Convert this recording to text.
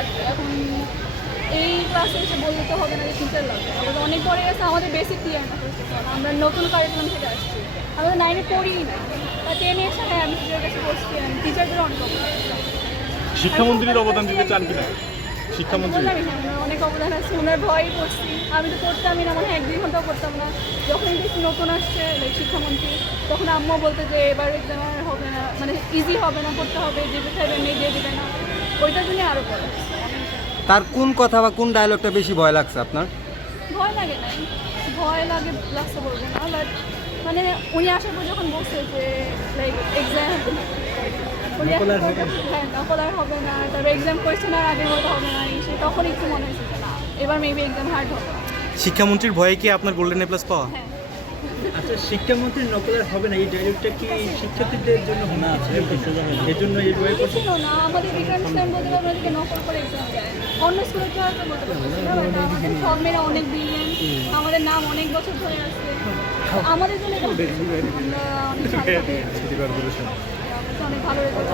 থাকবে। এখন এই ক্লাসে এসে বললে তো হবে না যে টিচার লাগবে, আমাদের অনেক পরে গেছে, আমাদের বেসিক ক্লিয়ার না করতে, আমরা নতুন কারিকুলাম থেকে আসছি, আমরা 9-এ পড়িই না, তা 10-এ এসে হ্যাঁ আমি টিচারের কাছে পড়ছি, টিচারদের অনেক অবদান আছে। শিক্ষামন্ত্রীর অবদান দিতে চান কিনা? শিক্ষামন্ত্রী অনেক অবদান আছে, ওনার ভয়ই পড়ছি, আমি তো পড়তামই না, মানে 1-2 ঘন্টাও পড়তাম না। যখন দেখি নতুন আসছে শিক্ষামন্ত্রী, তখন আম্মু বলতে যে এবার এক্সাম আর হবে না, মানে ইজি হবে না, পড়তে হবে, যে চাইবেন নেই দিয়ে দেবে না, ওইটার জন্য আরও পড়া। তার কোন কথা বা কোন ডায়লগটা বেশি ভয় লাগছে আপনার? ভয় লাগে নাই, ভয় লাগছে বলবো না, বাট মানে উনি আসার পর যখন বলছে যে লাইক এক্সাম হ্যাঁ নকল আর হবে না, তারপর এক্সাম কোয়েশ্চেন আর আগের মতো হবে না, তখন একটু মনে হয়েছে যে না এবার মেবি এক্সাম হার্ড হবে। শিক্ষামন্ত্রীর ভয়ে কি আপনার গোল্ডেন এ প্লাস পাওয়া? হ্যাঁ আচ্ছা, শিক্ষামন্ত্রীর নকলের হবে না, এই ডায়লগটা কি শিক্ষার্থীদের জন্য না আছে? এর জন্য এই বই পড়ছে ছিল না, আমাদের বিজ্ঞান স্যার বলতে পারবো ওদেরকে নকল করে এক্সাম দেয়, অন্য স্কুলে তো হয়তো বলতে পারবো না, আমাদের সব মেয়েরা অনেক ব্রিলিয়েন্ট, আমাদের নাম অনেক বছর ধরে আসছে, আমাদের জন্য এটা আমরা অনেক ভালো রেজাল্ট